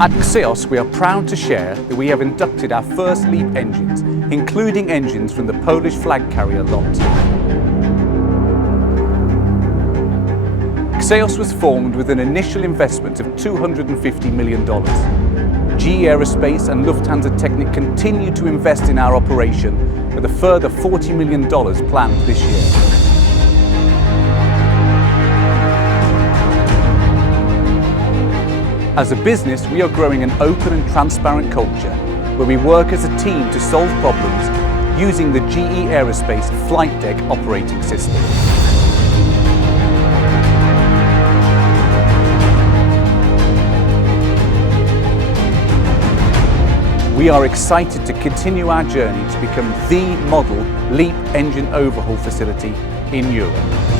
At XEOS, we are proud to share that we have inducted our first LEAP engines, including engines from the Polish flag carrier lot. XEOS was formed with an initial investment of $250 million. GE Aerospace and Lufthansa Technik continue to invest in our operation with a further $40 million planned this year. As a business, we are growing an open and transparent culture where we work as a team to solve problems using the GE Aerospace flight deck operating system. We are excited to continue our journey to become the model LEAP engine overhaul facility in Europe.